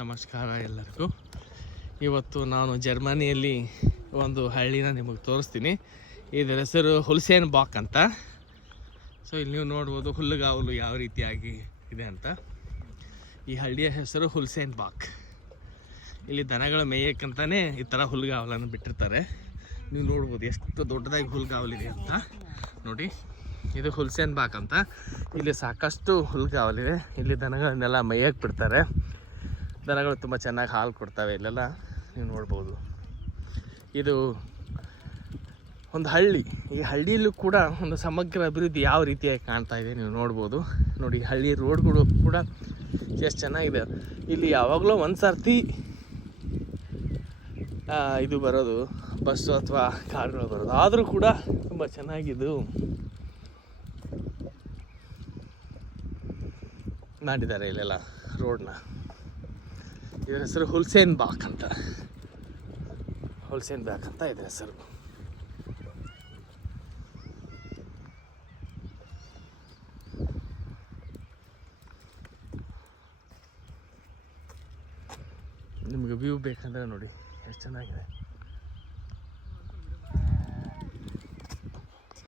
ನಮಸ್ಕಾರ ಎಲ್ಲರಿಗೂ. ಇವತ್ತು ನಾನು ಜರ್ಮನಿಯಲ್ಲಿ ಒಂದು ಹಳ್ಳಿನ ನಿಮಗೆ ತೋರಿಸ್ತೀನಿ. ಇದರ ಹೆಸರು ಹುಲ್ಸೇನ್ ಬಾಕ್ ಅಂತ. ಸೊ ಇಲ್ಲಿ ನೀವು ನೋಡ್ಬೋದು ಹುಲ್ಲುಗಾವಲು ಯಾವ ರೀತಿಯಾಗಿ ಇದೆ ಅಂತ. ಈ ಹಳ್ಳಿಯ ಹೆಸರು ಹುಲ್ಸೇನ್ ಬಾಕ್. ಇಲ್ಲಿ ದನಗಳ ಮೇಯಕ್ಕಂತಾನೆ ಈ ಥರ ಹುಲ್ಲುಗಾವಲನ್ನು ಬಿಟ್ಟಿರ್ತಾರೆ. ನೀವು ನೋಡ್ಬೋದು ಎಷ್ಟು ದೊಡ್ಡದಾಗಿ ಹುಲ್ಲುಗಾವಲಿದೆ ಅಂತ. ನೋಡಿ, ಇದು ಹುಲ್ಸೇನ್ ಬಾಕ್ ಅಂತ. ಇಲ್ಲಿ ಸಾಕಷ್ಟು ಹುಲ್ಲುಗಾವಲಿದೆ. ಇಲ್ಲಿ ದನಗಳನ್ನೆಲ್ಲ ಮೇಯಕ್ಕೆ ಬಿಡ್ತಾರೆ. ದನಗಳು ತುಂಬ ಚೆನ್ನಾಗಿ ಹಾಲು ಕೊಡ್ತವೆ. ಇಲ್ಲೆಲ್ಲ ನೀವು ನೋಡ್ಬೋದು. ಇದು ಒಂದು ಹಳ್ಳಿ. ಈ ಹಳ್ಳಿಯಲ್ಲೂ ಕೂಡ ಒಂದು ಸಮಗ್ರ ಅಭಿವೃದ್ಧಿ ಯಾವ ರೀತಿಯಾಗಿ ಕಾಣ್ತಾ ಇದೆ ನೀವು ನೋಡ್ಬೋದು. ನೋಡಿ, ಹಳ್ಳಿ ರೋಡ್ಗಳು ಕೂಡ ಎಷ್ಟು ಚೆನ್ನಾಗಿದೆ. ಇಲ್ಲಿ ಯಾವಾಗಲೂ ಒಂದು ಸರ್ತಿ ಇದು ಬರೋದು, ಬಸ್ಸು ಅಥವಾ ಕಾರುಗಳು ಬರೋದು. ಆದರೂ ಕೂಡ ತುಂಬ ಚೆನ್ನಾಗಿದ್ದು ಮಾಡಿದ್ದಾರೆ ಇಲ್ಲೆಲ್ಲ ರೋಡ್ನ. ಇದರ ಹೆಸರು ಹುಲ್ಸೇನ್ ಬಾಕ್ ಅಂತ. ಹುಲ್ಸೇನ್ ಬಾಕ್ ಅಂತ ಇದರ ಹೆಸರು. ನಿಮಗೆ ವ್ಯೂ ಬೇಕಂದ್ರೆ ನೋಡಿ ಎಷ್ಟು ಚೆನ್ನಾಗಿದೆ.